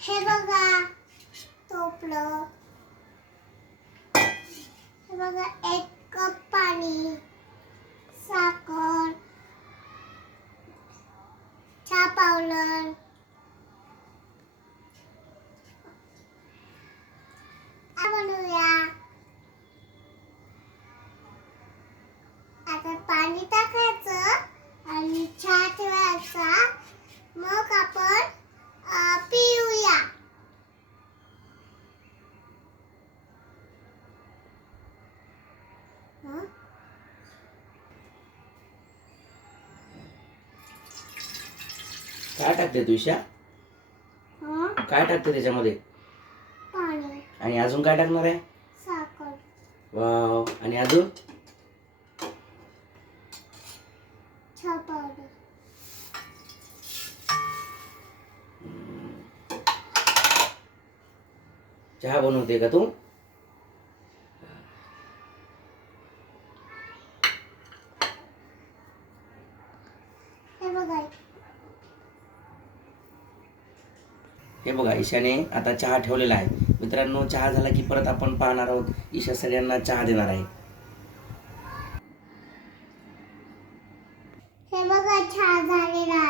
हे बघा टोपलं. हे बघा 1 कप पाणी, साखर, चहा पावडर, बनवूया. आता पाणी टाकायचं आणि चहा ठेवायचा. मग आपण पिऊया. काय टाकते तू ईशा? काय टाकते त्याच्यामध्ये? पाणी आणि अजून काय टाकणार आहे? साखर. वाव. आणि अजून? चहा पावडर. चहा बनवते का तू? हे बघा. हे बघा ईशाने आता चहा ठेवलेला आहे. मित्रांनो, चहा झाला की परत आपण पाहणार आहोत. ईशा सगळ्यांना चहा देणार आहे. हे बघा चहा झालेला